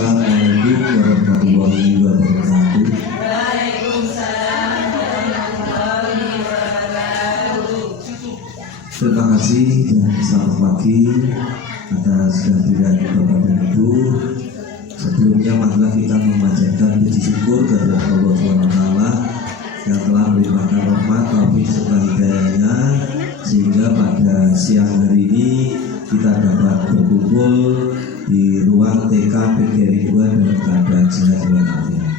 Assalamualaikum warahmatullahi wabarakatuh. Terima kasih dan selamat pagi atas kehadiran Bapak dan Ibu. Sebelumnya marilah kita memanjatkan puji syukur kepada Allah SWT yang telah melimpahkan rahmat, taufik serta hidayahnya sehingga pada siang hari ini kita dapat berkumpul di ruang TK PGRI 2 dalam keadaan sehat walafiat.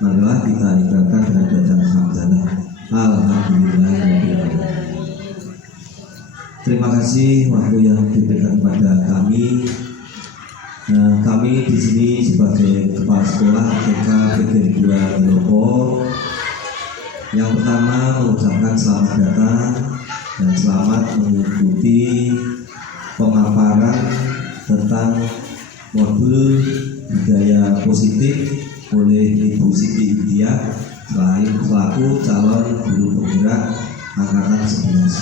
Marilah kita ikrarkan dengan bacaan hamdalah. Alhamdulillah. Terima kasih waktu yang diberikan kepada kami. Kami di sini sebagai kepala sekolah TK PGRI 2 Wilopo. Yang pertama mengucapkan selamat datang dan selamat mengikuti pemaparan tentang modul budaya positif oleh Ibu Siti India selaku calon guru penggerak angkatan 11.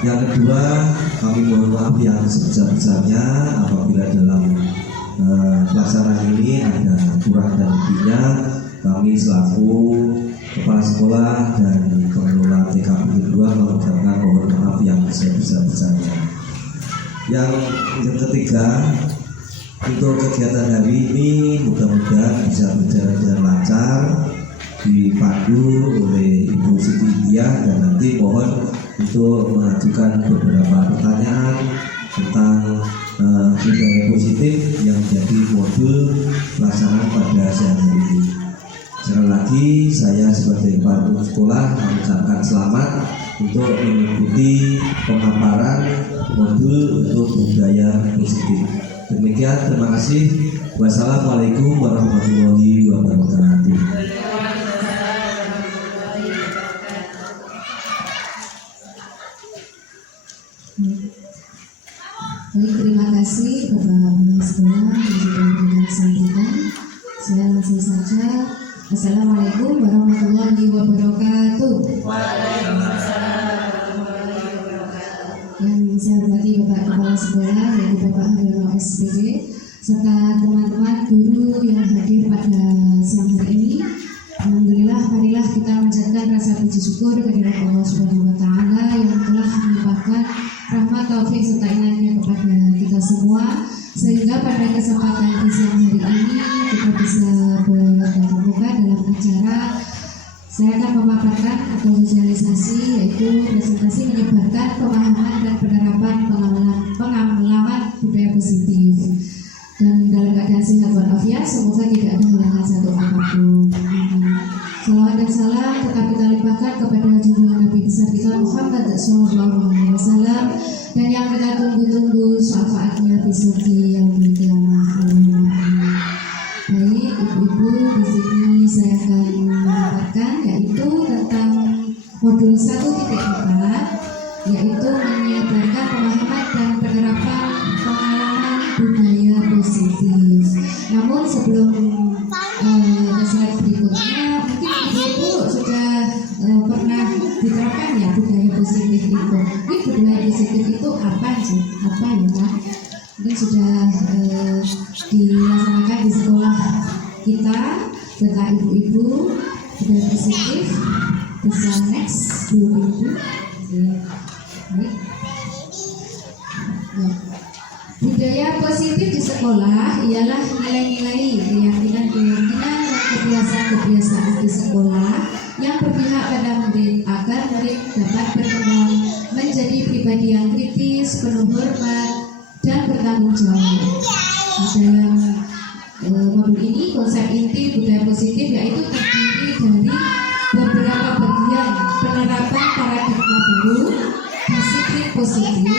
Yang kedua, kami mohon maaf yang sebesar-besarnya apabila dalam pelaksanaan ini ada kurang dan lebihnya. Kami selaku kepala sekolah dan pengelola TK PGRI 2 mengucapkan mohon maaf yang sebesar-besarnya. Yang ketiga, untuk kegiatan hari ini mudah-mudahan bisa berjalan dengan lancar, dipandu oleh Ibu Siti India, dan nanti mohon untuk mengajukan beberapa pertanyaan tentang budaya positif yang jadi modul pelaksanaan pada siang hari ini. Sekali lagi saya sebagai kepala sekolah mengucapkan selamat untuk mengikuti pemaparan modul untuk budaya positif. Demikian, terima kasih. Wassalamualaikum warahmatullahi wabarakatuh. Baik, terima kasih Bapak Kepala Sekolah yang sudah memberikan sambutan. Saya langsung saja. Assalamualaikum warahmatullahi wabarakatuh. Yang saya hormati Bapak Kepala Sekolah yaitu Bapak Haryono SPG serta teman-teman guru yang hadir pada siang hari ini. Alhamdulillah, marilah kita menjadikan rasa puji syukur kepada Allah Subhanahu wa Ta'ala yang telah melimpahkan rahmat, taufik serta inayahnya kepada kita semua, sehingga pada kesempatan di siang hari ini kita bisa bertatap muka dalam acara. Saya akan memaparkan atau sosialisasi, yaitu presentasi menyebarkan pemahaman dan penerapan pengalaman budaya positif. Dan dalam keadaan sehat walafiat, semoga tidak ada halangan satu apapun. Salawat dan salam tetap kita limpahkan kepada junjungan Nabi besar kita Muhammad SAW, dan yang kita tunggu-tunggu syafaatnya besok di yaumil qiyamah. Baik, ibu-ibu, di sini saya akan memaparkan yaitu tentang modul 1.4, yaitu menyebarkan pemahaman dan penerapan pengalaman budaya positif. Namun sebelum slide berikutnya, mungkin ibu-ibu sudah pernah diterapkan ya budaya positif itu. Ini budaya positif itu apa sih? Apa ya? Mungkin sudah dilaksanakan di sekolah kita, serta ibu-ibu. Budaya positif bisa next dulu ibu. Baik. Ya. Budaya positif di sekolah ialah nilai-nilai, keyakinan-keyakinan dan kebiasaan-kebiasaan di sekolah yang berpihak pada murid agar murid dapat berkembang menjadi pribadi yang kritis, penuh hormat, dan bertanggung jawab. Dalam modul ini konsep inti budaya positif yaitu terdiri dari beberapa bagian: penerapan paradigma baru, disiplin positif,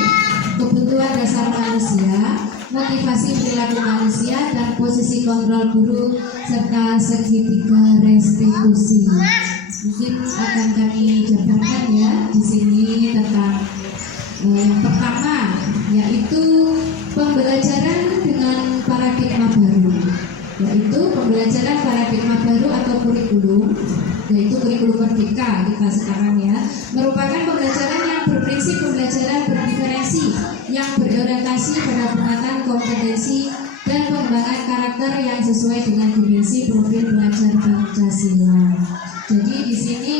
kebutuhan dasar manusia, motivasi perilaku manusia, dan posisi kontrol guru, serta segitiga restitusi. Mungkin akan kami jabarkan ya di sini tentang yang pertama, yaitu pembelajaran dengan paradigma baru, yaitu pembelajaran paradigma baru atau kurikulum, yaitu kurikulum merdeka kita sekarang ya, merupakan pembelajaran yang berprinsip pembelajaran berdiferensi yang berorientasi pada penguatan kompetensi dan pengembangan yang sesuai dengan dimensi profil pelajar Pancasila. Jadi di sini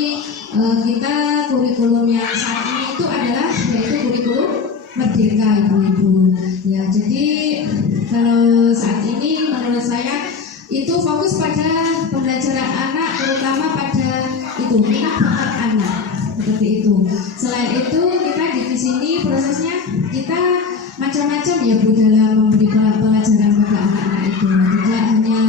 kita kurikulum yang saat ini itu adalah yaitu kurikulum Merdeka, ibu-ibu. Ya, jadi kalau saat ini menurut saya itu fokus pada pembelajaran anak, terutama pada itu minat bakat anak seperti itu. Selain itu kita di sini prosesnya kita macam-macam ya Bu dalam memberi pelajaran pada anak-anak itu. Tidak hanya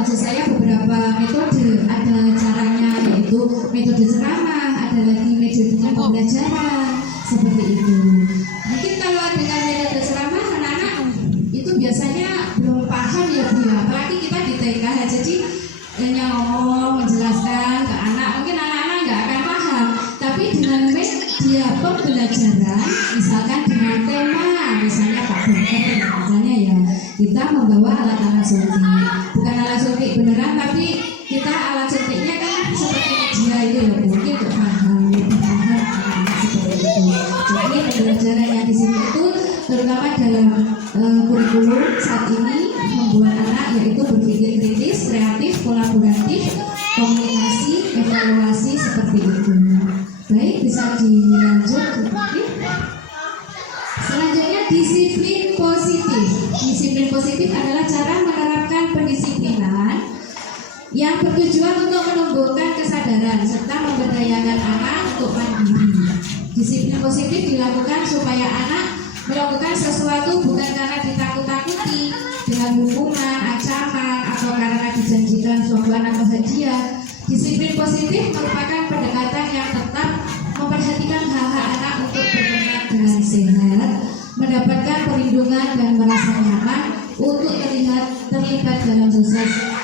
maksud saya beberapa metode, ada caranya yaitu metode ceramah, ada lagi metodenya pembelajaran seperti itu. Mungkin kalau dengan metode ceramah anak-anak itu biasanya belum paham ya Bu ya, apalagi kita di TK jadi hanya ngomong menjelaskan ke anak, mungkin anak-anak nggak akan paham. Tapi dengan media pembelajaran, misalkan dengan tema, misalnya Pak Dokter, misalnya ya kita membawa alat-alat suntik, bukan alat suntik beneran, tapi kita alat suntiknya kan seperti media itu ya Bu, mungkin untuk paham, seperti itu. Jadi pembelajaran yang di sini itu terutama dalam kurikulum saat ini membuat anak yaitu berpikir kritis, kreatif, kolaboratif, komunikasi, evaluasi seperti itu. Baik, bisa dilanjut. Selanjutnya disiplin positif. Disiplin positif adalah cara menerapkan pendisiplinan yang bertujuan untuk menumbuhkan kesadaran serta memberdayakan anak untuk mandiri. Disiplin positif dilakukan supaya anak melakukan sesuatu bukan karena ditakut-takuti dengan hukuman, ancaman, atau karena dijanjikan suapan atau hadiah. Disiplin positif merupakan pendekatan yang tetap memperhatikan hak-hak anak untuk berkembang dengan sehat, mendapatkan perlindungan dan merasa nyaman untuk terlibat dalam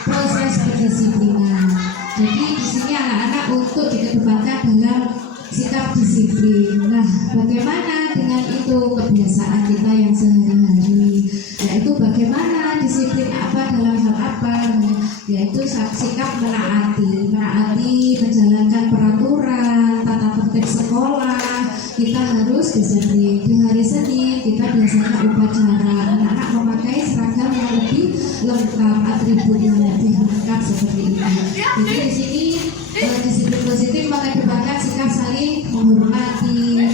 proses pendisiplinan. Jadi di sini anak-anak untuk dikedepankan dalam sikap disiplin. Nah, bagaimana dengan itu kebiasaan kita yang sehari-hari? Yaitu bagaimana disiplin apa dalam hal apa? Yaitu sikap menaati menjalankan peraturan, tata tertib sekolah. Kita harus disiplin. Di hari Senin kita biasanya upacara, anak-anak memakai seragam yang lebih lengkap, atribut yang lebih lengkap seperti itu. Jadi di sini disiplin positif mengedepankan sikap saling menghormati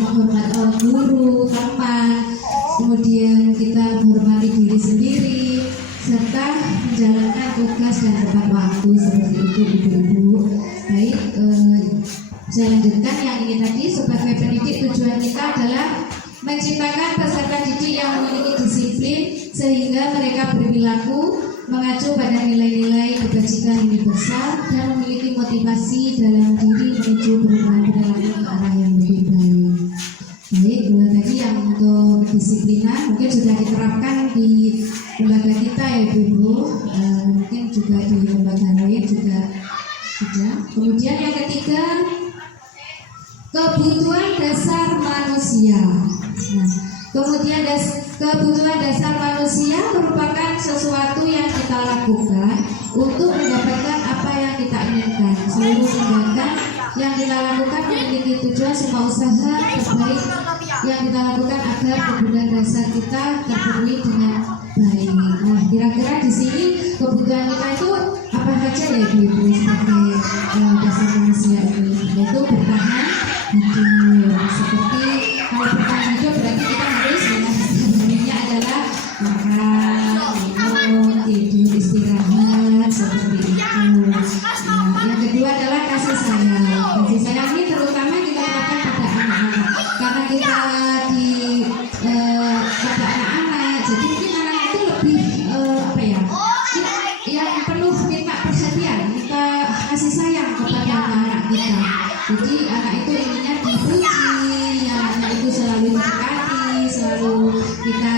guru, teman, kemudian kita menghormati diri sendiri, serta menjalankan tugas dan tepat waktu seperti itu ibu-ibu. Baik, saya lanjutkan yang ini tadi. Sebagai pendidik tujuan kita adalah menciptakan peserta didik yang memiliki disiplin sehingga mereka berperilaku mengacu pada nilai-nilai kebajikan ini besar dan memiliki motivasi dalam diri menuju perubahan perilaku ke arah yang lebih baik. Baik, dua tadi yang untuk kedisiplinan mungkin sudah diterapkan di lembaga kita ya Ibu, mungkin juga di lembaga lain juga sudah. Kemudian yang ketiga, kebutuhan dasar manusia. Nah, kemudian kebutuhan dasar manusia merupakan sesuatu yang kita lakukan untuk mendapatkan apa yang kita inginkan. Seluruh tindakan yang kita lakukan memiliki tujuan semua usaha terbaik yang kita lakukan agar kebutuhan dasar kita terpenuhi dengan baik. Nah, kira-kira di sini kebutuhan kita itu apa saja ya Ibu sebagai dasar manusia ini? Yaitu bertahan hidup. Seperti kalau bertahan hidup berarti kita harus ya, adalah makan, minum, tidur, istirahat seperti itu. Nah, yang kedua adalah kasih sayang. Kasih sayang ini terutama kita lakukan pada anak-anak karena kita di pada anak-anak. Jadi mungkin anak itu lebih yang penuh minta perhatian, kita kasih sayang kepada anak-anak kita. Jadi anak itu inginnya dipuji, anak itu selalu didekati, selalu kita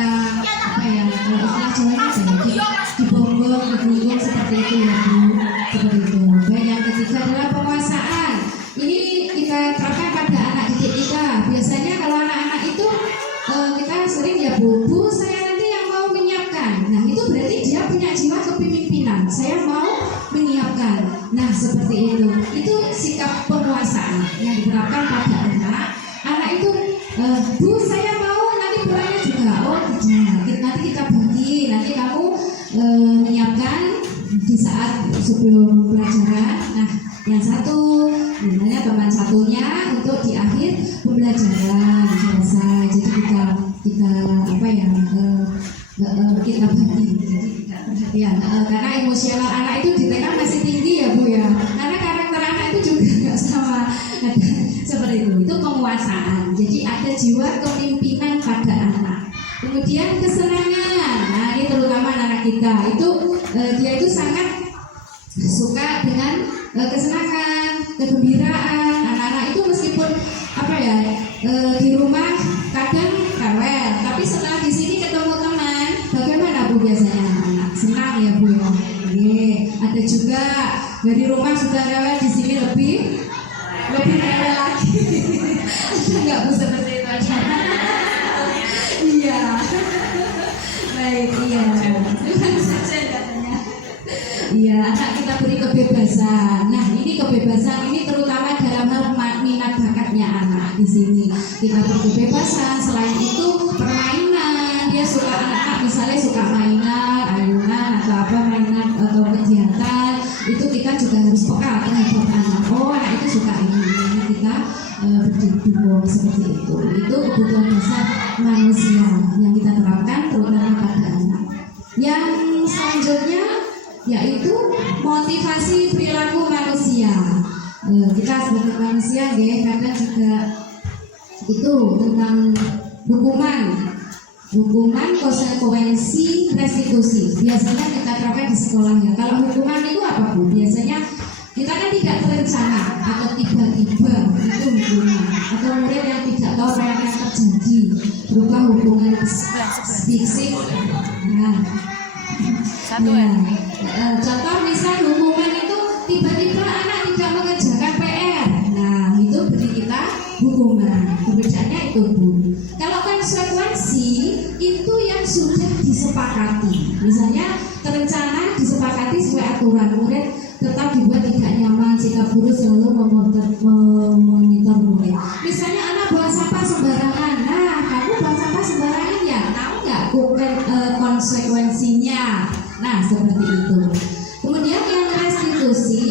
kalau istilah Jawanya dibonggong, dibunggong seperti itu ya Bu, seperti itu. Dan yang ketiga adalah penguasaan. Ini kita terapkan pada anak didik kita. Biasanya kalau anak-anak itu kita sering ya Bu, saya nanti yang mau menyiapkan. Nah itu berarti dia punya jiwa kepemimpinan. Saya mau menyiapkan. Nah seperti itu. Itu sikap penguasaan yang diterapkan pada anak. Anak itu Bu saya mau nanti pulangnya juga. Oh tidak, nanti kita bagi, nanti kamu menyiapkan di saat sebelum pelajaran. Nah, yang satu, misalnya teman satunya untuk di akhir pembelajaran selesai. Jadi kita apa ya? Kita bagi, jadi tidak perhatian. Karena emosional anak itu di TK masih tinggi ya Bu ya. Karena karakter anak itu juga nggak sama. Seperti itu penguasaan. Jadi ada jiwa kepemimpinan pada anak. Kemudian kesenangan. Nah ini terutama anak kita itu dia itu sangat suka dengan kesenangan, kegembiraan. Anak-anak itu meskipun apa ya di rumah kadang rewel, tapi setelah di sini ketemu teman, bagaimana Bu biasanya anak senang ya Bu ya. Ada juga dari rumah sudah rewel, di sini lebih rewel lagi. Ada nggak Bu seperti itu aja? Iya. Baik, iya. Tuhan saja katanya. Iya, anak kita beri kebebasan. Nah, ini kebebasan ini terutama dalam hal minat bakatnya anak di sini. Kita beri kebebasan. Selain itu permainan. Dia suka anak-anak misalnya suka mainan, ayunan atau apa mainan atau kegiatan. Itu kita juga harus peka terhadap anak. Oh, anak itu suka ini kita berdukung seperti itu. Itu kebutuhan dasar manusia yang kita terapkan terutama pada anak. Yang selanjutnya yaitu motivasi perilaku manusia. Kita sebagai manusia ya kadang juga itu tentang hukuman konsekuensi restitusi. Biasanya kita terapkan di sekolah ya. Kalau hukuman itu apa Bu? Biasanya kita kan tidak terencana atau tiba-tiba itu hukuman, atau murid yang tidak tahu apa yang akan terjadi berupa hubungan fisik. Nah, contoh misal hukuman itu tiba-tiba anak tidak mengerjakan PR. Nah, itu beri kita hukuman. Perbedaannya itu Bu. Kalau konsekuensi itu yang sudah disepakati. Misalnya terencana disepakati sesuai aturan, murid tetap dibuat tidak nyaman jika guru selalu memonitor murid. Misalnya anak buang sampah sembarangan. Nah, kamu buang sampah sembarangan ya? Tahu nggak konsekuensinya? Nah, seperti itu. Kemudian yang restitusi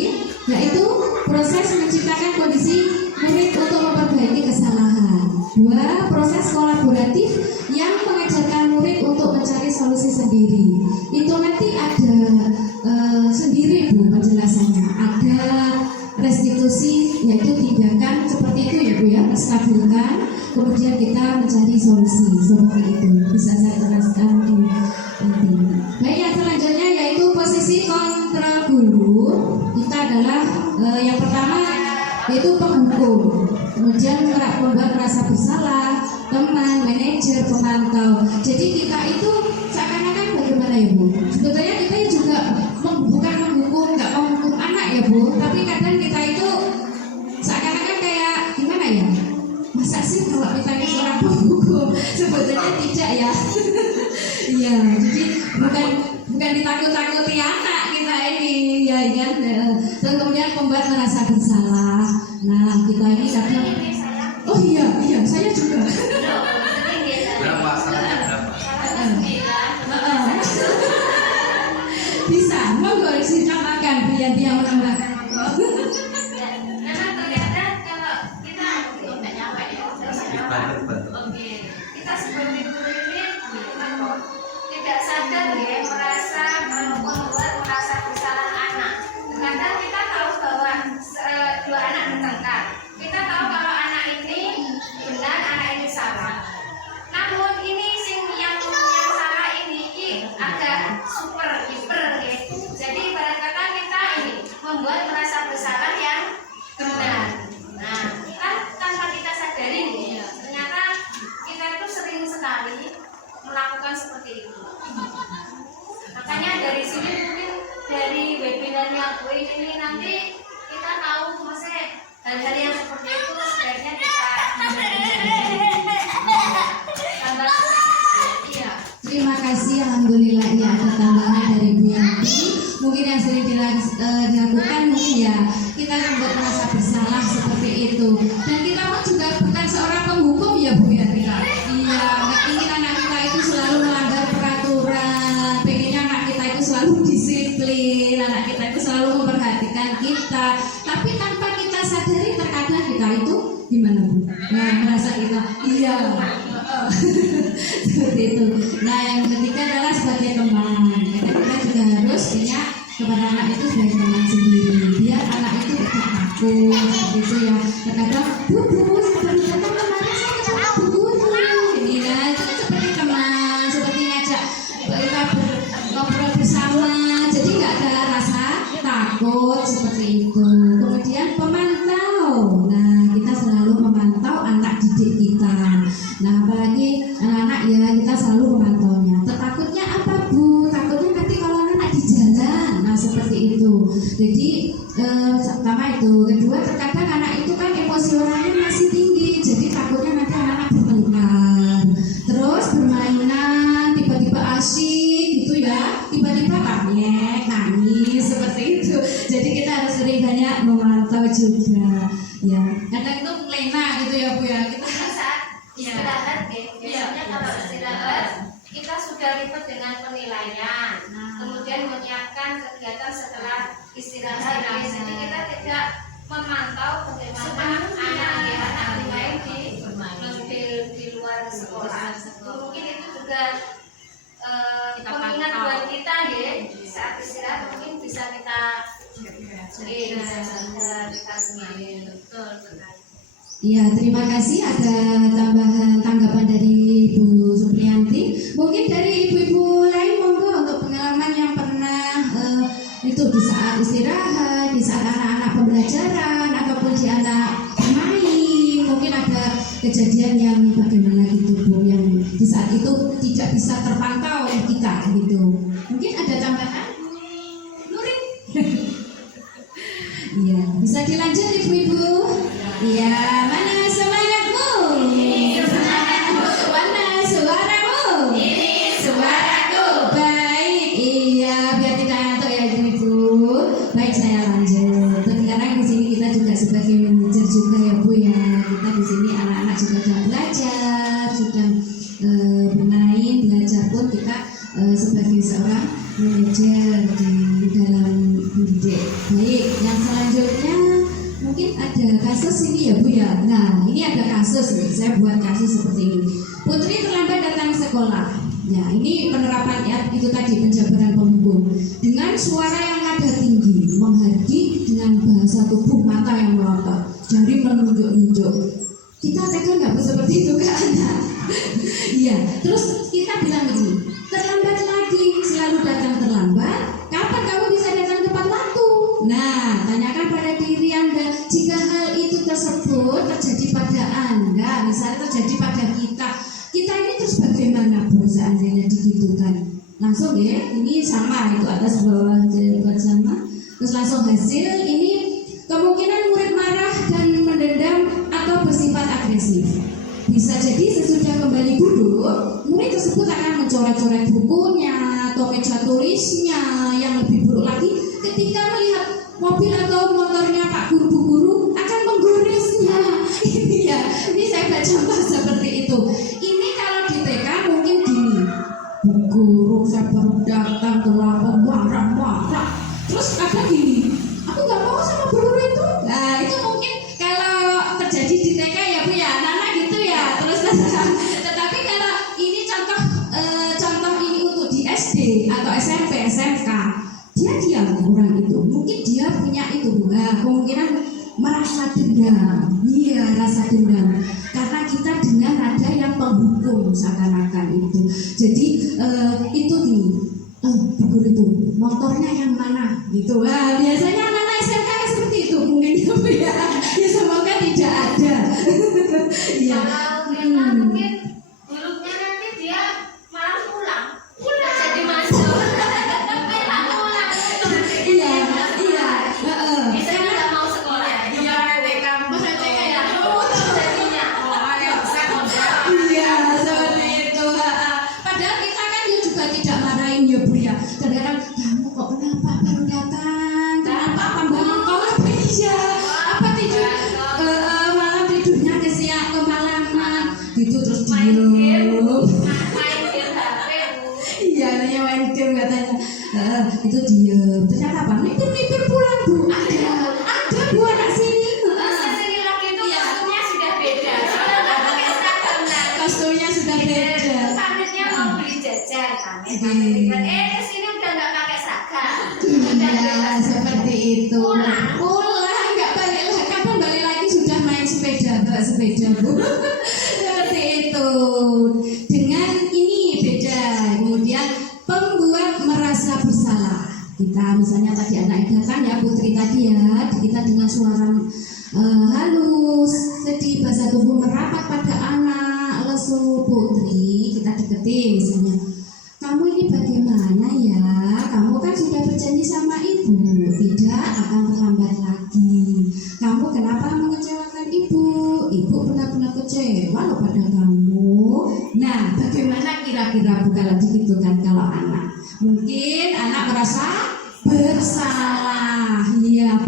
yaitu proses menciptakan kondisi murid untuk memperbaiki kesalahan. 2. Proses kolaboratif yang mengajarkan murid untuk mencari solusi sendiri. Itu nanti ada sendiri Bu penjelasannya. Ada restitusi yaitu tindakan seperti itu ya Bu ya, stabilkan. Kemudian kita mencari solusi seperti itu. Bisa saya jelaskan di nanti. Baik, yang selanjutnya yaitu posisi kontrol guru. Kita adalah yang pertama yaitu penghukum. Kemudian membuat merasa bersalah, teman, manajer, pemantau. Jadi kita itu seakan-akan bagaimana ya Bu? Sebetulnya kita juga bukan menghukum, nggak menghukum anak ya Bu. Tapi kadang kita itu seakan-akan kayak gimana ya? Masa sih kalau kita ini seorang penghukum? Sebetulnya tidak ya. Iya, jadi bukan ditakut-takuti anak kita ini ya kan. Dan kemudian membuat merasa bersalah. Nah, kita ini kadang oh iya, saya juga. Berapa? Salahnya berapa? Bisa, monggo ditambahkan biar dia menambahkan. Karena ternyata kalau kita nggak nyampe ya, kita sebagai guru ini tidak sadar ya merasa membuat merasa bersalah anak. Kadang kita tahu bahwa dua anak bertengkar. Kita tahu kalau anak ini benar, anak ini salah. Namun ini yang salah ini agak super hiper ya. Jadi ibarat kata kita ini membuat merasa bersalah yang benar. Nah, kan tanpa kita sadari nih, ternyata kita itu sering sekali melakukan seperti itu. Makanya dari sini mungkin dari webinarnya Bu ini nanti kita tahu maksudnya hal-hal yang seperti itu sebaiknya kita tambah. Iya. Terima kasih, alhamdulillah ya ada tambahan dari Bu Yanti. Mungkin yang sering dilakukan mungkin ya kita membuat merasa bersalah seperti itu. Dan kita pun juga bukan seorang penghukum ya Bu ya. Iya, nggak ingin anak kita itu selalu melanggar peraturan. Pengennya anak kita itu selalu selalu disiplin, anak kita itu selalu memperhatikan kita. Tapi tanpa kita sadari terkadang kita itu gimana Bu? Nah, merasa kita iya seperti itu. Nah, yang ketiga adalah sebagai teman. Kita juga harus punya kepada anak itu sebagai teman sendiri. Biar anak itu tidak takut seperti itu ya. Terkadang Bu seperti kata kemarin saya ketemu Bu Guru. Ini nah, itu seperti teman, seperti ngajak kita ngobrol bersama. Jadi nggak ada rasa takut seperti itu. Kemudian pemantau. Nah, kita selalu memantau anak didik kita. Nah, apalagi anak-anak ya kita selalu memantaunya. Takutnya apa Bu? Takutnya nanti kalau anak di jalan. Nah, seperti itu. Jadi pertama itu. Kedua, terkadang anak itu kan emosionalnya masih tinggi. Jadi takutnya nanti anak bertengkar. Terus bermainan tiba-tiba asyik gitu ya. Tiba-tiba nangis seperti itu. Jadi kita harus sering banyak memantau juga. Ya, kadang itu lena gitu ya Bu ya. Kita saat istirahat biasanya kalau istirahat kita sudah ribet dengan penilaian, kemudian menyiapkan kegiatan setelah istirahat. Jadi kita tidak memantau bagaimana anak bermain di luar sekolah. Mungkin itu juga pengingat buat kita ya, saat istirahat mungkin bisa kita sendiri. Betul. Iya, terima kasih. Ada tambahan tanggapan dari Bu Supriyanti. Mungkin dari ibu-ibu lain monggo untuk pengalaman yang pernah itu di saat istirahat, di saat anak-anak pembelajaran ataupun di anak bermain. Mungkin ada kejadian yang bagaimana gitu Bu, yang di saat itu tidak bisa terpantau oleh kita gitu. Mungkin ada tambahan? Nurin? Iya, bisa dilanjut ibu-ibu? Iya, mana semangatmu? Mana suaramu? Suaraku. Baik, iya, biar kita ngantuk ya ibu. Baik, saya lanjut. Sekarang di sini kita juga sebagai manajer juga ya Bu ya. Kita di sini anak-anak juga sudah belajar, sudah bermain, belajar pun kita sebagai seorang manajer di dalam mendidik. Baik, yang selanjutnya mungkin ada kasus ini ya Bu ya. Nah, ini ada kasus nih. Saya buat kasus seperti ini. Putri terlambat datang sekolah. Ya, ini penerapan ya, itu tadi penjabaran penghukum dengan suara yang nada tinggi, menghardik dengan bahasa tubuh, mata yang melotot, jari menunjuk-nunjuk. Kita tega nggak Bu seperti itu ke anak? Iya. Terus kita bilang begini, terlambat lagi, selalu datang terlambat. Kapan kamu bisa datang tepat waktu? Nah, tanyakan pada diri Anda, jika hal itu tersebut terjadi pada Anda, misalnya terjadi pada kita ini terus bagaimana Bu seandainya digitukan? Langsung ya, ini sama itu atas bawah buat sama. Terus langsung hasil ini kemungkinan murid marah dan mendendam atau bersifat agresif. Bisa jadi sesudah kembali duduk, murid tersebut akan mencoret-coret bukunya atau meja tulisnya. Yang lebih buruk lagi, ketika melihat mobil atau motornya Pak Guru akan menggoresnya. Ini ya, ini saya baca contoh seperti itu. Ini kalau di TK mungkin gini, Bu Guru saya baru datang terlambat, marah-marah. Terus ada gini, aku nggak mau sama Bu Guru itu. Nah itu mungkin kalau terjadi di TK ya Bu ya, anak-anak gitu ya. Terus tetapi kalau ini contoh ini untuk di SD atau SMP, SMK, dia diam orang itu. Mungkin dia punya itu, kemungkinan merasa dendam. Iya, rasa dendam. Karena kita dengan nada yang penghukum seakan-akan itu. Jadi itu gini, Bu itu motornya yang mana? Gitu. Wah, biasanya anak-anak SMK seperti itu mungkin itu ya. Ya semoga tidak ada. Iya. Kalau mungkin gurunya nanti dia malah pulang jadi masuk. Iya. Saya nggak mau sekolah. Iya, Iya, seperti itu. Padahal kita kan juga tidak marahin ya Bu ya. Kadang-kadang kamu kok kenapa baru datang? Kenapa pembangun kau apa iya? Apa tidur malam tidurnya kemalaman? Gitu terus Main game diem. HP Bu. Iya, dia main game katanya. itu diem. Ternyata apa? Nipir pulang bu. Ada bu anak sini. Terus yang sini lagi itu kostumnya sudah beda. Soalnya nggak pakai seragam nah. Kostumnya sudah beda. Pamitnya mau beli jajan, pamit. Kesini udah nggak pakai seragam. Udah Ya seperti itu. Pulang nggak balik lagi. Kapan balik lagi sudah main sepeda, bawa sepeda bu. Seperti itu. Dengan ini beda. Kemudian pembuat merasa bersalah. Kita misalnya tadi anak datang ya Putri tadi ya, kita dengan suara halus, sedih, bahasa tubuh merapat pada anak, lesu Putri, kita deketin misalnya. Kamu ini bagaimana ya? Kamu kan sudah berjanji sama ibu, tidak akan terlambat lagi. Kamu kenapa mengecewakan ibu? Ibu benar-benar kecewa loh pada kamu. Nah, bagaimana kira-kira Bu kalau gitu kan kalau anak? Mungkin anak merasa bersalah, iya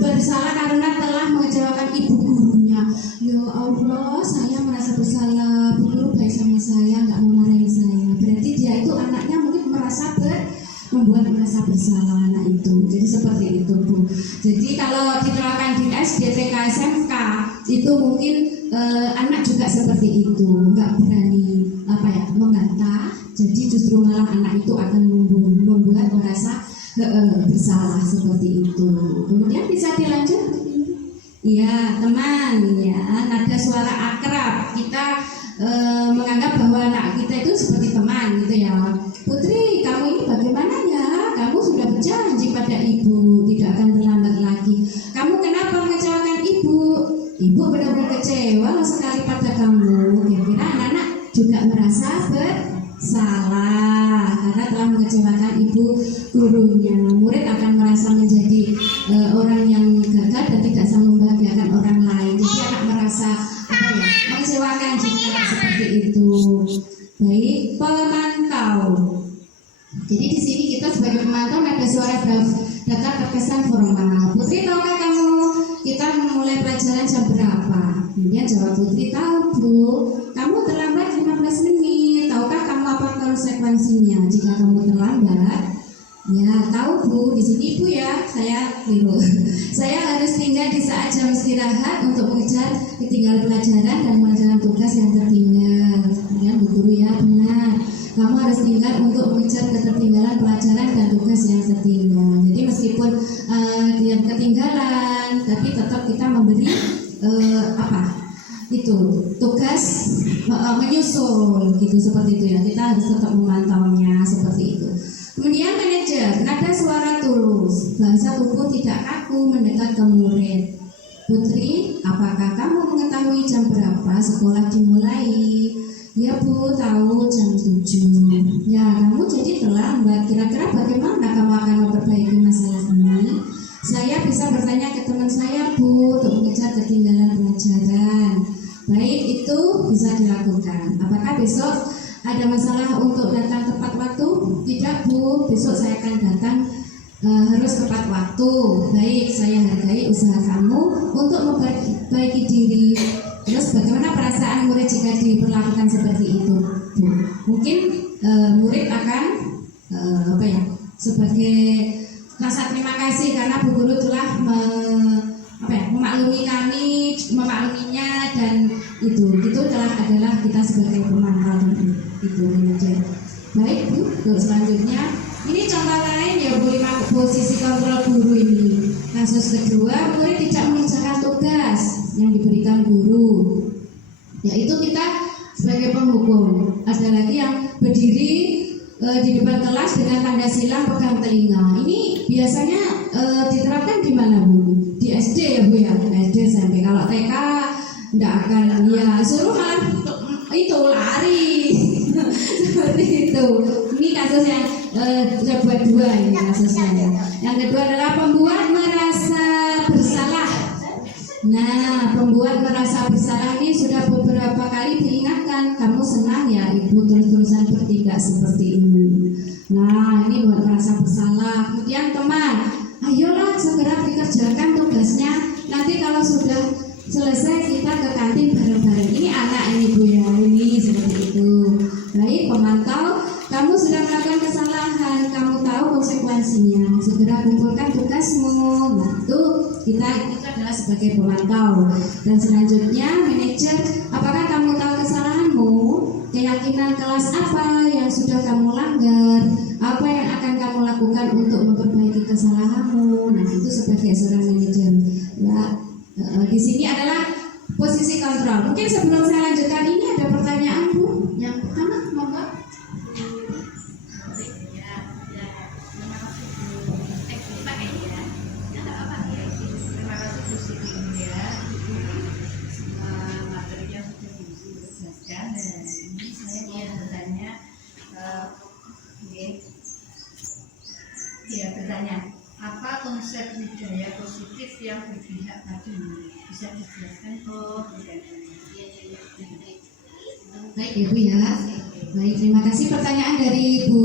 bersalah karena telah mengecewakan ibu gurunya. Ya Allah, saya merasa bersalah. Bu guru baik sama saya, nggak memarahi saya. Berarti dia itu anaknya mungkin membuat merasa bersalah anak itu. Jadi seperti itu Bu. Jadi kalau diterapkan di SD, TK, SMK itu mungkin anak juga seperti itu, nggak berani membantah. Jadi justru malah anak itu akan membuat merasa bersalah seperti itu. Kemudian bisa dilanjut. Iya teman ya, nada suara akrab. Kita menganggap bahwa anak kita itu seperti teman gitu ya. Putri, kamu ini bagaimana ya? Kamu sudah berjanji pada ibu tidak akan terlambat lagi. Kamu kenapa mengecewakan ibu? Ibu benar-benar kecewa sekali pada kamu. Kira-kira anak-anak juga merasa bersalah karena telah mengecewakan ibu gurunya. Murid akan merasa menjadi orang yang gagal dan tidak bisa membahagiakan orang lain. Jadi anak merasa mengecewakan jika seperti itu. Baik, pemantau. Jadi di sini kita sebagai pemantau ada suara data terkesan formal. Putri, tahukah kamu kita memulai pelajaran jam berapa? Kemudian jawab Putri, tahu Bu. Kamu terlambat 15 menit. Tahukah kamu apa konsekuensinya jika kamu terlambat? Ya, tahu Bu. Di sini Bu ya, saya keliru. Saya harus tinggal di saat jam istirahat untuk mengejar ketinggalan pelajaran dan mengerjakan tugas yang tertinggal. Kemudian Bu Guru ya, benar. Kamu harus tinggal untuk mengejar ketertinggalan pelajaran dan tugas yang tertinggal. Jadi meskipun dia ketinggalan, tapi tetap kita memberi tugas menyusul gitu seperti itu ya. Kita harus tetap memantaunya seperti itu. Kemudian manajer, nada suara tulus, bahasa tubuh tidak kaku mendekat ke murid. Putri, apakah kamu mengetahui jam berapa sekolah dimulai? Ya Bu, tahu jam 7. Ya, kamu jadi terlambat. Kira-kira bagaimana kamu akan memperbaiki masalah ini? Saya bisa bertanya ke teman saya Bu untuk mengejar ketinggalan pelajaran. Baik, itu bisa dilakukan. Apakah besok ada masalah untuk datang tepat waktu? Tidak Bu, besok saya akan datang harus tepat waktu. Baik, saya hargai usaha kamu untuk memperbaiki diri. Terus bagaimana perasaan murid jika diperlakukan seperti itu? Mungkin murid akan sebagai rasa terima kasih karena Bu Guru telah memakluminya dan itu adalah kita sebagai pemantau itu manajer. Baik Bu, untuk selanjutnya ini contoh lain ya Bu, posisi kontrol guru ini. Kasus kedua, murid tidak mengerjakan tugas yang diberikan guru, yaitu kita sebagai penghukum. Ada lagi yang berdiri di depan kelas dengan tanda silang pegang telinga. Ini biasanya diterapkan di mana Bu? Di SD ya Bu ya, SD SMP. Kalau TK tidak akan ya suruh malah itu lari seperti itu. Ini kasus yang sudah buat dua ini kasusnya ya. Yang kedua adalah pembuat merasa bersalah. Nah, pembuat merasa bersalah ini sudah beberapa kali diingatkan, kamu senang ya ibu terus-terusan bertindak seperti ini. Nah, ini buat merasa bersalah. Kemudian teman, ayolah segera dikerjakan tugasnya. Nanti kalau sudah selesai kita ke kantin bareng-bareng. Ini anak ini Bu ya, ini seperti itu. Baik, pemantau, kamu sudah melakukan kesalahan, kamu tahu konsekuensi substansinya, segera kumpulkan tugasmu. Nah, itu adalah sebagai pemantau. Dan selanjutnya manajer, apakah kamu tahu kesalahanmu? Keyakinan kelas apa yang sudah kamu langgar? Apa yang akan kamu lakukan untuk memperbaiki kesalahanmu? Nah, itu sebagai seorang manajer. Ya, di sini adalah posisi kontrol. Mungkin sebelum saya lanjutkan ini ada pertanyaan Bu. Yang pertama, monggo. Bertanya, apa konsep budaya positif yang berpihak pada murid? Bisa dijelaskan? Baik ya Bu ya. Baik, terima kasih pertanyaan dari Bu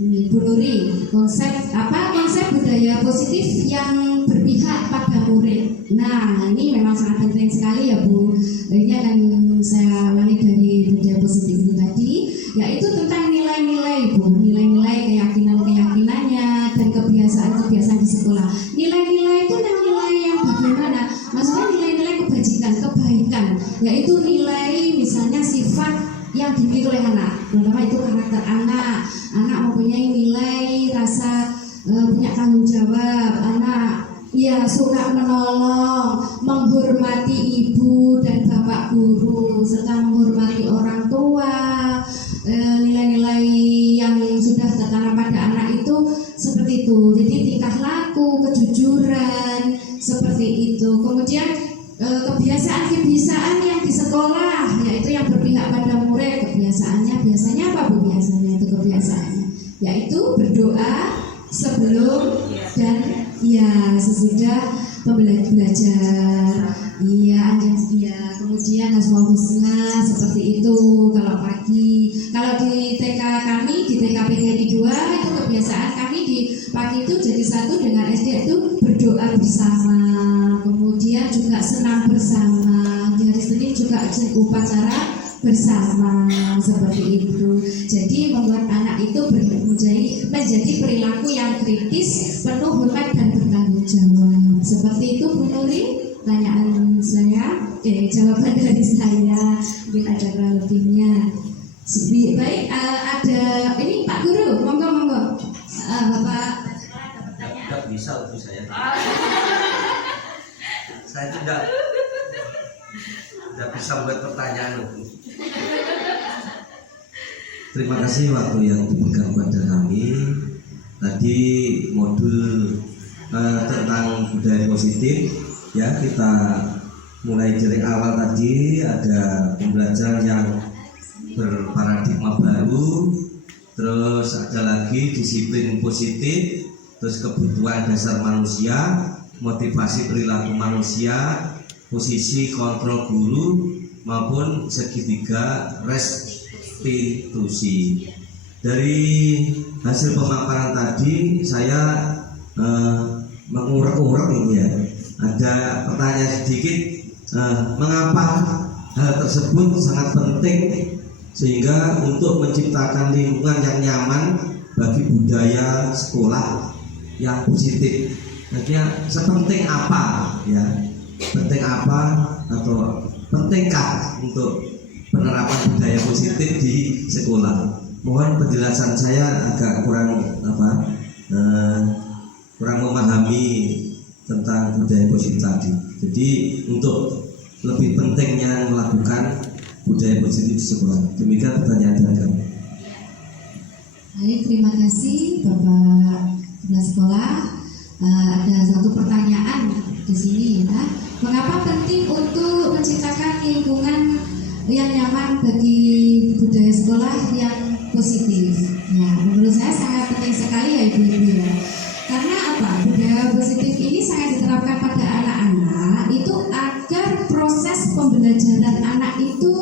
Nuri. Konsep budaya positif yang berpihak pada murid. Nah, ini memang sangat penting sekali ya Bu. Ini akan saya ulangi dari budaya positif itu tadi, yaitu tentang nilai-nilai Bu, nilai-nilai keyakinannya dan kebiasaan-kebiasaan di sekolah. Nilai-nilai itu nilai yang bagaimana? Maksudnya nilai-nilai kebaikan, yaitu nilai misalnya sifat yang dimiliki oleh anak. Pertama itu karakter anak mempunyai nilai rasa punya tanggung jawab, anak ya suka menolong, menghormati ibu dan bapak guru, serta menghormati orang tua. Nilai-nilai yang sudah tertanam pada anak itu seperti itu. Jadi tingkah laku, kejujuran seperti itu. Kemudian kebiasaan yang di sekolah, yaitu yang berpihak pada murid. Kebiasaannya biasanya apa Bu? Biasanya itu kebiasaannya yaitu berdoa sebelum dan sesudah belajar. Kemudian asmaul husna seperti itu kalau pagi. Kalau di TK kami, di TKPGRI 2 itu kebiasaan kami di pagi itu jadi satu dengan SD itu berdoa bersama. Kemudian juga senam bersama. Di hari Senin juga upacara bersama seperti itu. Jadi membuat anak itu menjadi perilaku yang kritis, penuh hormat dan bertanggung jawab. Seperti itu Bu Nuri, pertanyaan saya, jawaban dari saya. Mungkin ada kurang lebihnya. Baik, ada ini Pak Guru, monggo. Bapak. Tidak bisa untuk saya. Saya tidak bisa buat pertanyaan itu. Terima kasih waktu yang diberikan kepada kami. Tadi modul tentang budaya positif ya, kita mulai dari awal tadi ada pembelajaran yang berparadigma baru, terus ada lagi disiplin positif, terus kebutuhan dasar manusia, motivasi perilaku manusia, posisi kontrol guru maupun segitiga restitusi. Dari hasil pemaparan tadi saya mengurek-urek ini ya. Ada pertanyaan sedikit, mengapa hal tersebut sangat penting sehingga untuk menciptakan lingkungan yang nyaman bagi budaya sekolah yang positif. Artinya sepenting apa ya? Penting apa atau pentingkah untuk penerapan budaya positif di sekolah? Mohon penjelasan, saya agak kurang memahami tentang budaya positif tadi. Jadi untuk lebih pentingnya melakukan budaya positif di sekolah. Demikian pertanyaan dari kami. Baik, terima kasih Bapak Kepala Sekolah. Ada satu pertanyaan di sini ya. Mengapa penting untuk menciptakan lingkungan yang nyaman bagi budaya sekolah yang positif? Ya, menurut saya sangat penting sekali ya Ibu-ibu ya. Karena apa? Budaya positif ini sangat diterapkan pada anak-anak itu agar proses pembelajaran anak itu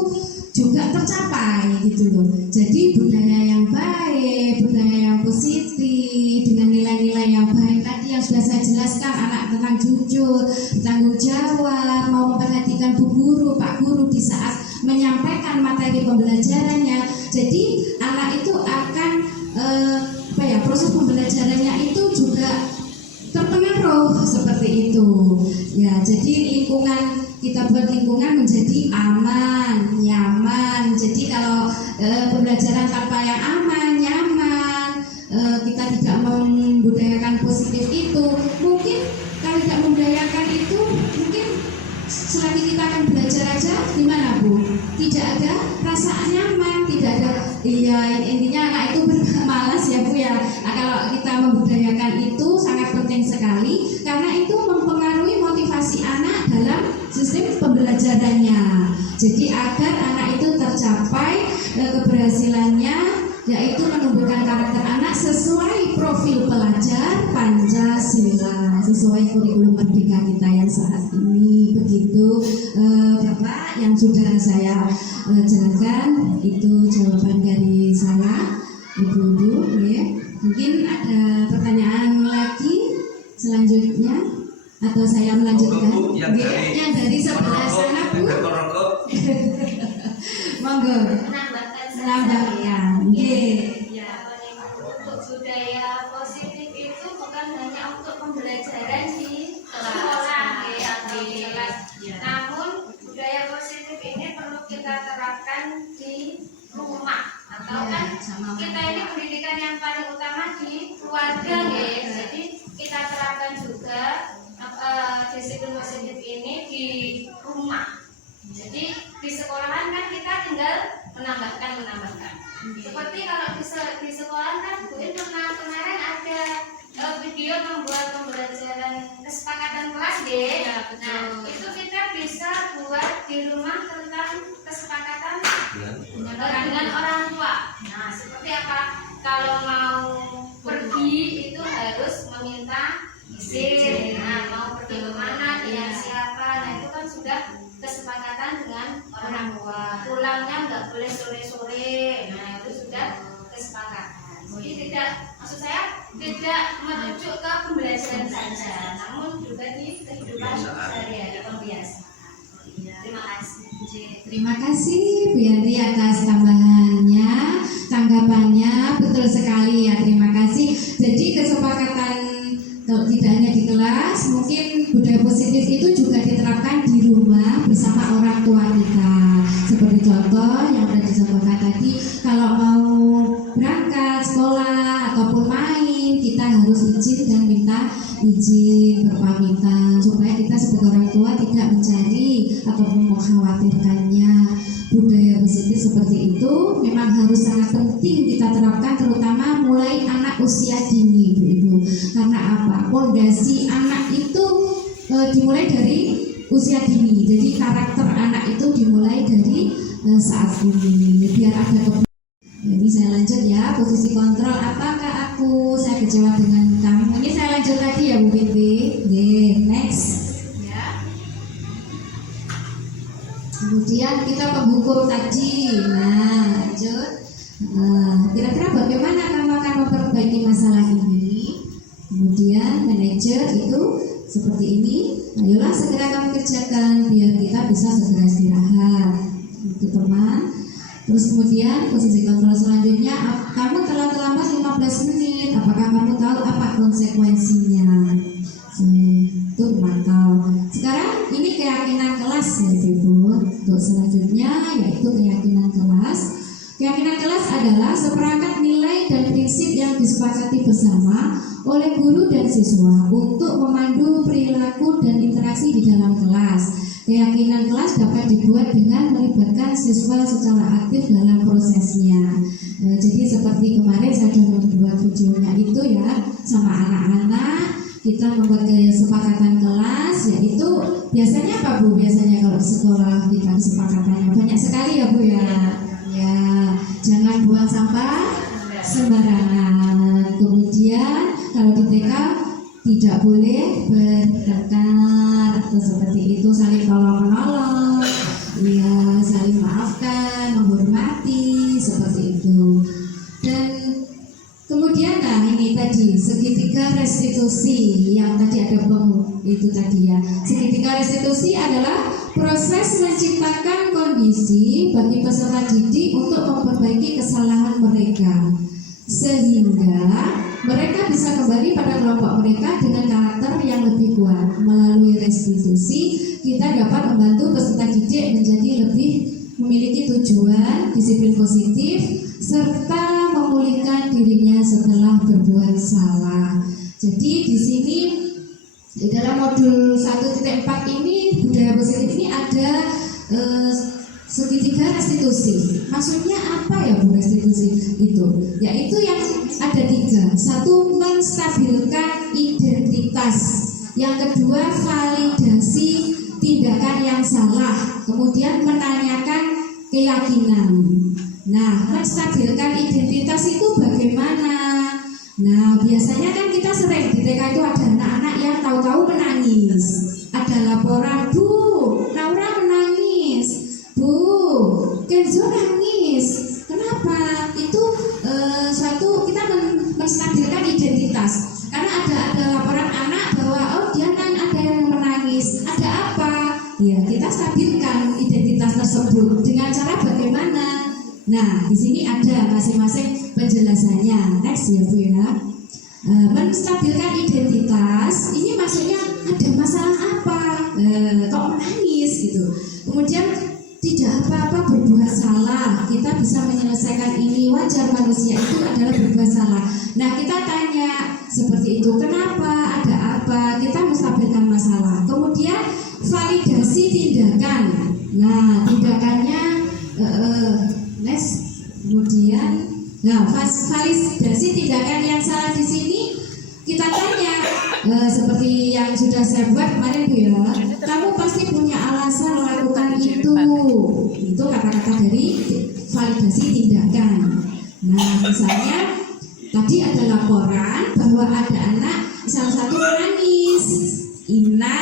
juga tercapai gitu loh. Jadi budaya yang baik, budaya yang positif dengan nilai-nilai yang baik tadi yang sudah saya jelaskan, anak tentang jujur, bertanggung jawab, mau memperhatikan bu guru, pak guru di saat menyampaikan materi pembelajarannya. Jadi anak itu akan proses pembelajarannya itu juga terpengaruh seperti itu. Ya, jadi lingkungan, kita buat lingkungan menjadi aman, nyaman. Jadi kalau pembelajaran tanpa yang aman, nyaman, kita tidak membudayakan positif itu, mungkin kalau tidak membudayakan itu, mungkin selagi kita akan belajar aja gimana Bu? Tidak ada rasa nyaman, tidak ada, iya intinya anak itu malas ya Bu ya. Nah, kalau kita membudayakan itu sangat penting sekali karena itu mempengaruhi motivasi anak dalam sistem pembelajarannya. Jadi agar anak itu tercapai keberhasilannya, yaitu menumbuhkan karakter anak sesuai profil pelajar Pancasila, sesuai kurikulum merdeka kita yang saat ini. Begitu Bapak yang sudah saya jelaskan, itu jawaban dari saya, Ibu-ibu. Ya. Mungkin ada pertanyaan lagi selanjutnya atau saya melanjutkan? Yang dari sebelah sana Bu. Monggo. Menambahkan. Ya, untuk budaya positif itu bukan hanya untuk pembelajaran di sekolah ya, di kelas. Namun budaya positif ini perlu kita terapkan di rumah atau kan kita ini pendidikan yang paling utama di keluarga ya. Jadi kita terapkan juga disiplin positif ini di rumah. Jadi di sekolahan kan kita tinggal menambahkan. Seperti kalau di sekolahan kan Bu In pernah kemarin ada video membuat pembelajaran kesepakatan kelas deh. Ya, betul. Nah itu kita bisa buat di rumah tentang kesepakatan dengan orang tua. Nah seperti apa? Kalau mau pergi itu harus meminta izin. Nah mau pergi kemana dengan siapa? Nah itu kan sudah kesepakatan dengan orang tua. Pulangnya nggak boleh sore-sore. Nah itu sudah kesepakatan. Jadi tidak, maksud saya tidak merujuk ke pembelajaran saja, namun juga di kehidupan sehari-hari, pembiasaan. Terima kasih. Terima kasih Bu Yanti atas tambahannya, tanggapannya, betul sekali ya, terima kasih. Jadi kesepakatan kalau tidak hanya di kelas, mungkin budaya positif itu juga diterapkan di rumah bersama orang tua kita. Seperti contoh yang sudah disampaikan tadi, kalau mau berangkat sekolah ataupun main, kita harus izin dan minta izin, berpamitan, supaya kita sebagai orang tua tidak mencari ataupun mengkhawatirkannya. Budaya positif seperti itu memang harus sangat penting kita terapkan, terutama mulai anak usia dini, Bu-ibu. Karena apa? Pondasi anak itu dimulai dari usia dini. Jadi karakter anak itu dimulai dari saat ini. Biar ada Jadi saya lanjut ya, posisi kontrol. Apakah saya kecewa dengan kamu? Ini saya lanjut lagi ya Bu Binti. Next. Ya. Kemudian kita penghukum tadi. Nah, lanjut. Kira-kira bagaimana kamu akan memperbaiki masalah ini? Kemudian manajer itu seperti ini. Ayolah segera kamu kerjakan biar kita bisa segera istirahat. Itu teman. Terus kemudian posisi kontrol selanjutnya, kamu telah terlambat 15 menit. Apakah kamu tahu apa konsekuensinya? Itu memantau. Sekarang ini keyakinan kelas ya Ibu. Untuk selanjutnya yaitu keyakinan kelas. Keyakinan kelas adalah seperangkat nilai dan prinsip yang disepakati bersama oleh guru dan siswa untuk memandu perilaku dan interaksi di dalam kelas. Keyakinan kelas dapat dibuat dengan melibatkan siswa secara aktif dalam prosesnya. Jadi seperti kemarin saya sudah membuat videonya itu ya sama anak-anak. Kita membuat kesepakatan kelas, yaitu biasanya apa Bu? Biasanya kalau di sekolah kita kesepakatannya banyak sekali ya Bu ya. Ya, jangan buang sampah sembarangan. Kemudian kalau di TK tidak boleh bertengkar atau seperti itu, saling tolong menolong, ya saling maafkan, menghormati seperti itu. Dan kemudian nah ini tadi segitiga restitusi yang tadi ada itu tadi ya. Segitiga restitusi adalah proses menciptakan kondisi bagi peserta didik untuk memperbaiki kesalahan mereka sehingga mereka bisa kembali pada kelompok mereka dengan karakter yang lebih kuat. Melalui restitusi, kita dapat membantu peserta didik menjadi lebih memiliki tujuan, disiplin positif, serta memulihkan dirinya setelah berbuat salah. Jadi di sini di dalam modul 1.4 ini budaya positif ini ada segitiga restitusi. Maksudnya apa ya Bu restitusi itu? Yaitu yang ada 3. Satu, menstabilkan identitas. Yang kedua, validasi tindakan yang salah. Kemudian menanyakan keyakinan. Nah, menstabilkan identitas itu bagaimana? Nah, biasanya kan kita sering di TK itu ada anak-anak yang tahu-tahu menangis. Ada laporan, Bu, Laura menangis. Bu, Kenzo nangis. Kenapa? Itu suatu kita menstabilkan identitas. Karena ada laporan anak bahwa oh dia ada yang menangis. Ada apa? Ya, kita stabilkan identitas tersebut dengan cara bagaimana? Nah, di sini ada masing-masing penjelasannya. Next ya Bu ya. Menstabilkan identitas ini maksudnya ada masalah apa? Kok menangis gitu. Kemudian tidak apa-apa berbuat salah. Kita bisa menyelesaikan ini. Wajar manusia itu adalah berbuat salah. Nah, kita tanya seperti itu. Kenapa? Ada apa? Kita menstabilkan masalah. Kemudian validasi tindakan. Nah, tindakannya next. Kemudian validasi tindakan yang salah di sini kita tanya seperti yang sudah saya buat kemarin Bu ya. Kamu pasti punya alasan melakukan itu. Itu kata-kata dari validasi tindakan. Nah, misalnya tadi ada laporan bahwa ada anak salah satu menangis. Ina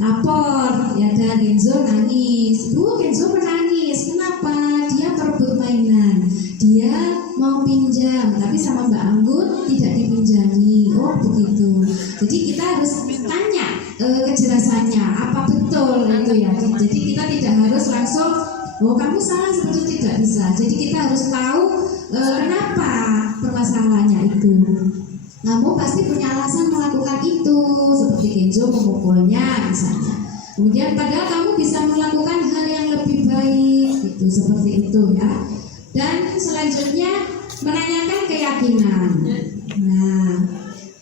lapor ya, dan Kenzo nangis. Bu, Kenzo menangis. Kenapa? Dia perebut mainan. Dia mau pinjam, tapi sama Mbak Anggun tidak dipinjami. Oh begitu. Jadi kita harus tanya kejelasannya apa betul itu ya. Jadi kita tidak harus langsung oh kamu salah seperti itu, tidak bisa. Jadi kita harus tahu kenapa permasalahannya itu. Kamu pasti punya alasan melakukan itu, seperti Kenzo memukulnya misalnya. Kemudian padahal kamu bisa melakukan hal yang lebih baik, gitu seperti itu ya. Dan selanjutnya menanyakan keyakinan. Nah,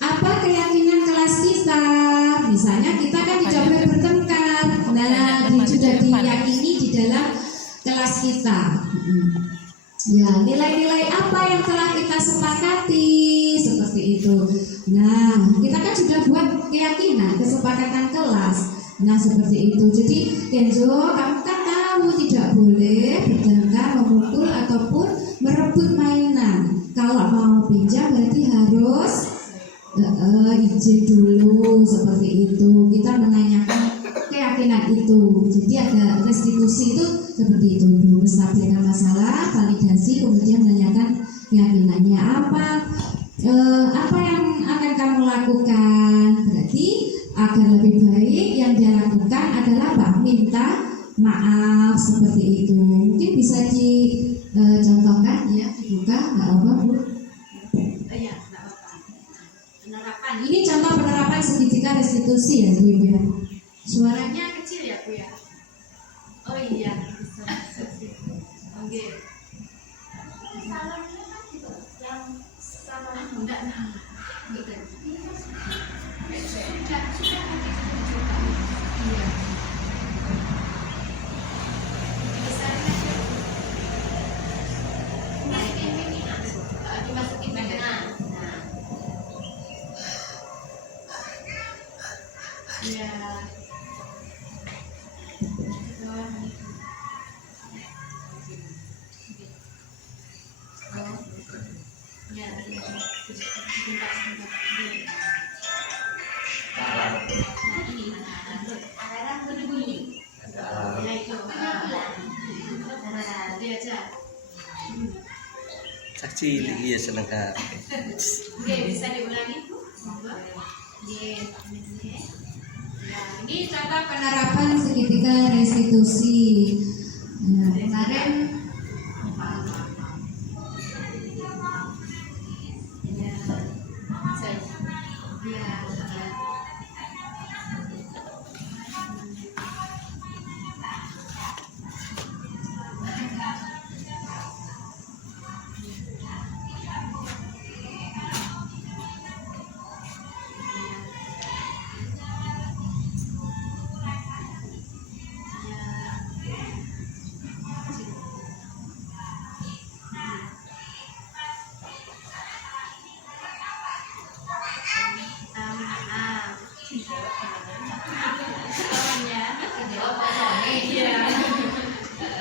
apa keyakinan kelas kita? Misalnya kita kan tidak boleh bertengkar. Nah, sudah diyakini di dalam kelas kita. Ya, nilai-nilai apa yang telah kita sepakati seperti itu. Nah, kita kan sudah buat keyakinan, kesepakatan kelas. Nah, seperti itu. Jadi, Kenzo, kamu kan tahu tidak boleh bertengkar, memukul ataupun merebut mainan. Kalau mau pinjam berarti harus izin dulu seperti itu. Kita menanyakan keyakinan itu. Jadi ada restitusi itu seperti itu. Menstabilkan masalah, validasi, kemudian menanyakan keyakinannya apa yang akan kamu lakukan. Berarti agar lebih baik yang dia lakukan adalah apa? Minta maaf seperti itu. Mungkin bisa dicontohkan ya, dibuka nggak apa Bu? Iya, nggak apa-apa. Penerapan. Ini contoh penerapan segitiga restitusi ya Bu ya. Suaranya kecil ya Bu ya. Oh iya, bisa. Oke. Salamnya kan gitu, yang sama Enggak nah. Gitu. Sudah iya. dimasukin bagian. Iya. Ya, sebentar. Ada bunyi. Ya itu. Dia aja. Saksi lagi ya senang kan. Oke, bisa diulangi Bu? Nah, ini contoh penerapan segitiga restitusi. Nah, kemarin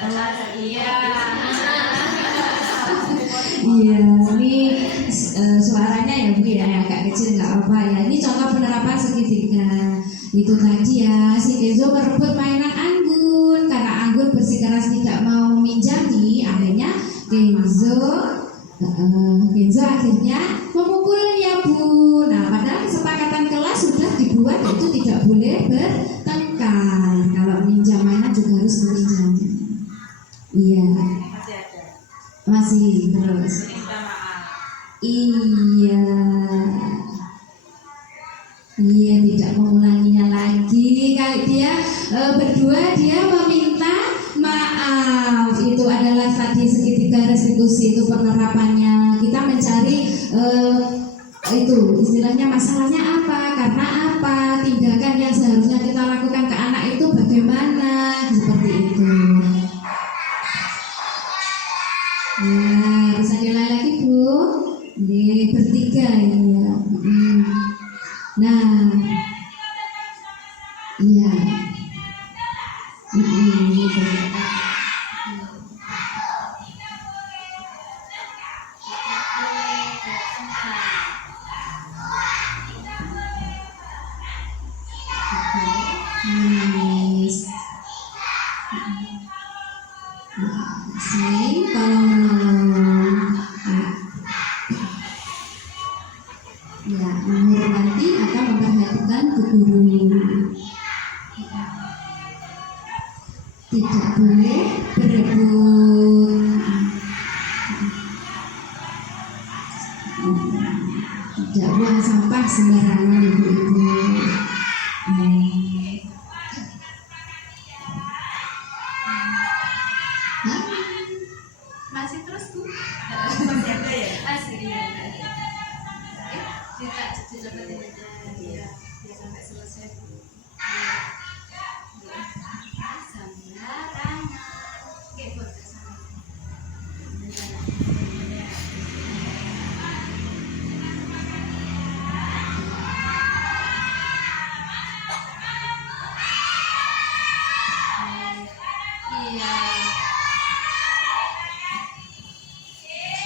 Iya. Iya, ini suaranya ya Bu ya, agak kecil nggak apa ya. Ini contoh penerapan segitiga. Itu tadi ya, si Kenzo merebut mainan Anggun. Karena Anggun bersikeras tidak mau meminjami, akhirnya Kenzo akhirnya memukulnya Bu. Nah, padahal kesepakatan kelas sudah dibuat itu tidak boleh bertengkar. Kalau minjam mainan juga harus meminjam. Iya. Masih terus. Iya. Iya, tidak mengulanginya lagi. Kalau dia berdua dia meminta maaf. Itu adalah tadi segitiga restitusi, itu penerapannya. Kita mencari itu istilahnya masalahnya apa, karena apa, tindakan yang seharusnya kita lakukan ke anak itu bagaimana, seperti itu. Ya, bisa diulang lagi Bu. Ini bertiga ini ya. Nah, iya. Ini bertiga. Sini tolong menolong. Ya, menghormati akan memperhatikan ke guru. Tidak boleh berebut. Tidak buang sampah sembarangan ibu-ibu. Masih terus Bu? Masih ada ya? Masih iya. Kita dapetin aja ya, biar sampai selesai Bu. Sembarangan. Oke, buat kesana. Iya.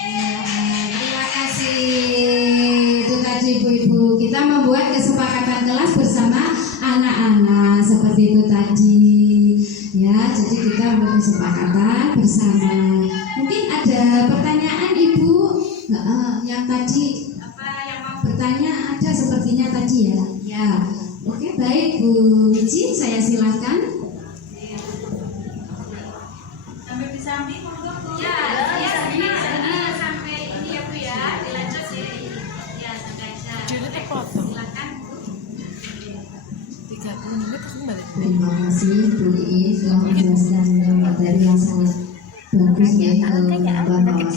Terima kasih. Itu tadi ibu-ibu, kita membuat kesepakatan kelas bersama anak-anak seperti itu tadi. Ya, jadi kita membuat kesepakatan bersama. Mungkin ada pertanyaan Ibu yang tadi Apa yang mau bertanya ada sepertinya tadi ya. Ya. Oke, baik Bu Wiji, saya silakan. Sampai bisa ambil monggo Bu. Ya, ini sampai ini ya Bu ya, dilanjut ya. Ya, sampai aja. Silakan Bu. 30 menit aku balik. Terima kasih Bu Iis telah menjelaskan materi yang sangat bagus ya menambah wawasan kita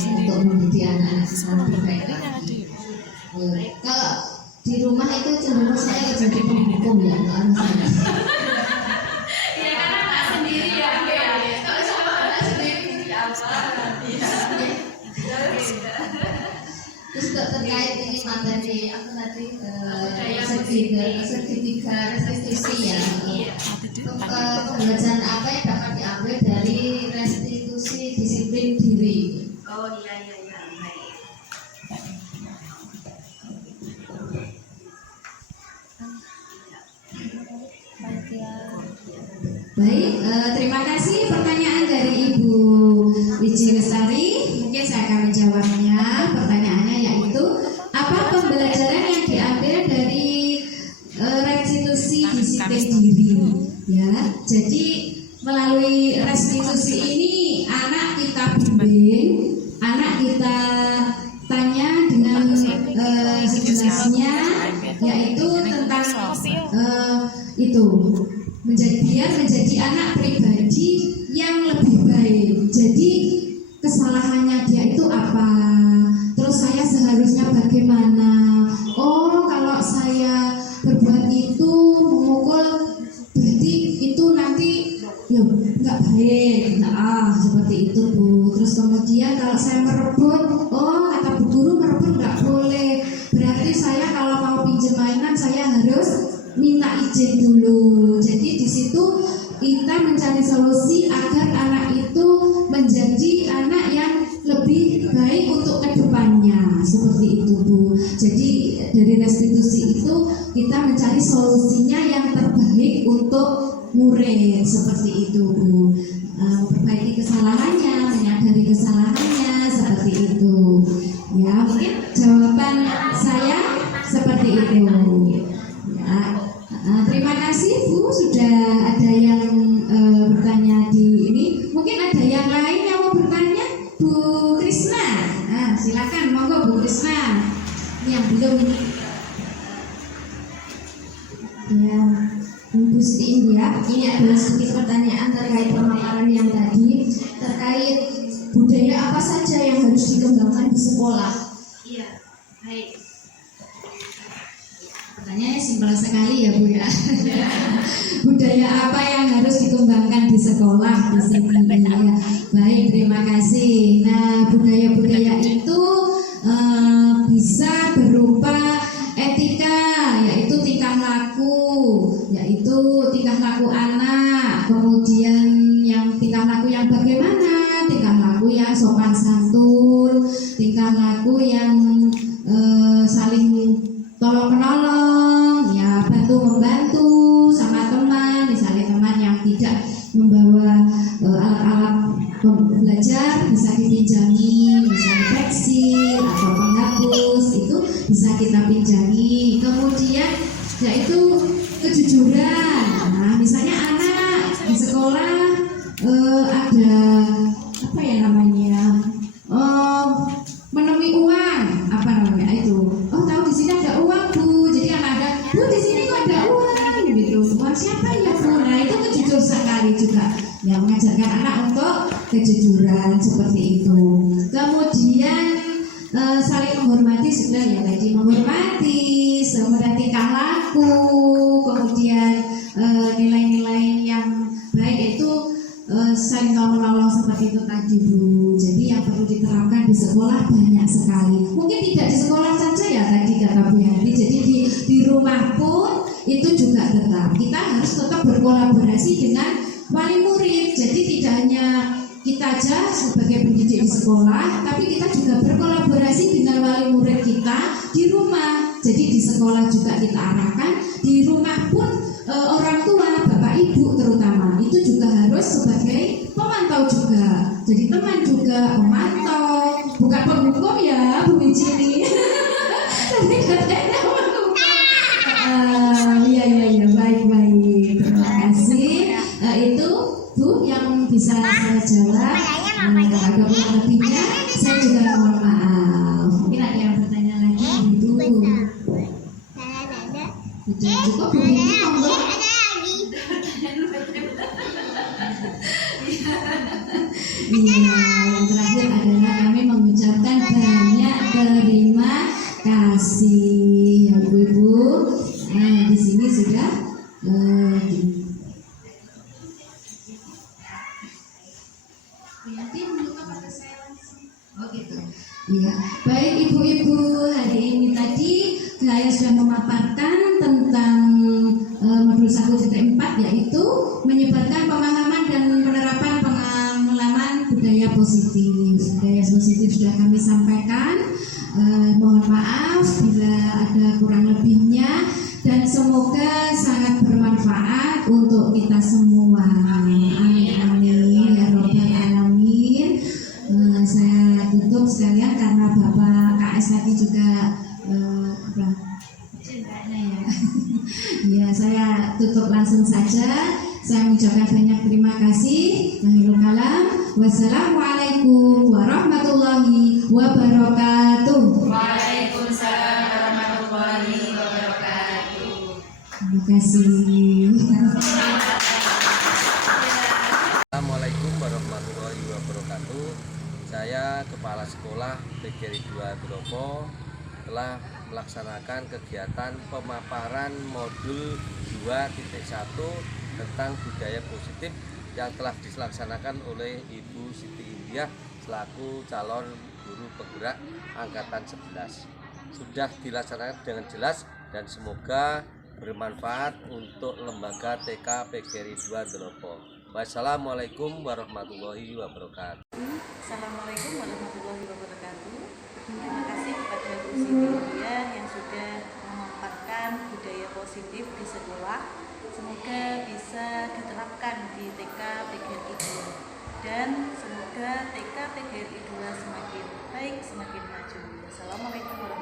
semua untuk mendidik anak-anak lebih baik lagi. Kalau di rumah itu cenderung saya jadi penghukum ya, nggak harus saya. Ya karena nggak sendiri ya Bu ya. Kalau sama anak sendiri ya apa? Terus terkait ini materi apa tadi Budaya segitiga restitusi ya. Iya. Pembelajaran apa yang dapat diambil dari restitusi disiplin diri? Oh iya iya iya. Baik. Baik, terima kasih pertanyaan dari Ibu Wiji Lestari. Mungkin saya akan menjawabnya. Pertanyaannya yaitu, apa pembelajaran yang diambil dari restitusi disiplin diri? Ya, jadi melalui restitusi ini anak kita bimbing, anak kita tanya dengan sejelasnya, yaitu tentang itu biar menjadi anak pribadi yang lebih baik. Jadi kesalahannya dia itu apa? Terus saya seharusnya bagaimana? Oh, kalau saya berbuat itu memukul, berarti itu nanti ya nggak baik. Nah, seperti itu Bu. Terus kemudian kalau saya merebut, oh kata Bu Guru merebut nggak boleh. Berarti saya kalau mau pinjam mainan saya harus minta izin dulu. Jadi di situ kita dari restitusi itu kita mencari solusinya yang terbaik untuk murid seperti itu Bu. Memperbaiki kesalahannya, menyadari kesalahannya seperti itu. Ya, mungkin jawaban saya seperti itu. Ya, terima kasih Bu, sudah ada yang bertanya di ini. Mungkin ada yang lain yang mau bertanya, Bu Krisna. Nah, silakan, monggo Bu Krisna. Ini yang belum ini. Ya, Bu Siti India, ini adalah sedikit pertanyaan terkait pemaparan yang tadi terkait budaya apa saja yang harus dikembangkan di sekolah. Iya, baik. Pertanyaannya simpel sekali ya Bu ya. Budaya apa yang harus dikembangkan di sekolah di sini ya. Baik, terima kasih. Nah, budaya-budaya itu bisa berupa etika, yaitu tingkah laku, yaitu tingkah laku anak, kemudian yang tingkah laku yang bagaimana, tingkah laku yang sopan santun, tingkah laku yang saling tolong menolong, ya bantu membantu sama teman, misalnya teman yang tidak membawa alat-alat belajar bisa dipinjami, misalnya pensil atau penghapus itu bisa kita pinjami. Kemudian yaitu kejujuran. Nah, misalnya anak di sekolah ada apa ya namanya, menemui uang, apa namanya itu? Oh, tahu di sini ada uang Bu. Jadi anak ada, Bu di sini kok ada uang gitu. Uang siapa ya Bu? Nah, itu kejujur sekali juga. Ya, mengajarkan anak untuk kejujuran seperti itu. Kemudian saling menghormati sudah ya tadi, menghormati, kemudian tingkah laku, kemudian nilai-nilai yang baik itu saling menolong seperti itu tadi Bu. Jadi yang perlu diterapkan di sekolah banyak sekali. Mungkin tidak di sekolah saja ya tadi kata Bu Yanti. Jadi di rumah pun itu juga tetap kita harus tetap berkolaborasi dengan wali murid. Jadi tidak hanya kita aja sebagai pendidik di sekolah, tapi kita juga berkolaborasi dengan wali murid kita di rumah. Jadi di sekolah juga kita arahkan, di rumah pun orang tua, bapak ibu terutama itu juga harus sebagai pemantau juga. Jadi teman juga memantau, bukan penghukum ya Bu Mijini. Tapi katanya penghukum. Iya baik. Terima kasih. Itu Bu yang bisa saya jawab. Kalau ada kurang lebihnya saya juga mohon maaf. Mungkin ada yang bertanya lagi Bu. Sudah cukup Bu ini monggo. Iya, yang terakhir adalah kami mengucapkan banyak terima kasih ya Ibu-ibu. Nah, di sini sudah ya, baik ibu-ibu, hari ini tadi saya sudah memaparkan tentang modul 1.4 yaitu menyebarkan pemahaman dan penerapan pengalaman budaya positif. Budaya positif sudah kami sampaikan. Mohon maaf bila ada kurang lebihnya dan semoga sangat bermanfaat untuk kita semua. Amin ya robbal alamin. Saya tutup sekalian karena Bapak KS tadi juga ya, saya tutup langsung saja. Saya mengucapkan banyak terima kasih. Akhirul kalam. Wassalamualaikum warahmatullahi wabarakatuh. Waalaikumsalam warahmatullahi wabarakatuh. Terima kasih. Assalamualaikum warahmatullahi wabarakatuh. Saya Kepala Sekolah PGRI 2 Dropo telah melaksanakan kegiatan pemaparan modul 2.1 tentang budaya positif yang telah dilaksanakan oleh Ibu Siti India selaku calon guru penggerak angkatan 11. Sudah dilaksanakan dengan jelas dan semoga bermanfaat untuk lembaga TK PGRI 2 Dropo. Wassalamualaikum warahmatullahi wabarakatuh. Assalamualaikum warahmatullahi wabarakatuh. Terima kasih kepada Bu Siti India yang sudah dan semoga TK PGRI 2 semakin baik, semakin maju. Wassalamualaikum warahmatullahi wabarakatuh.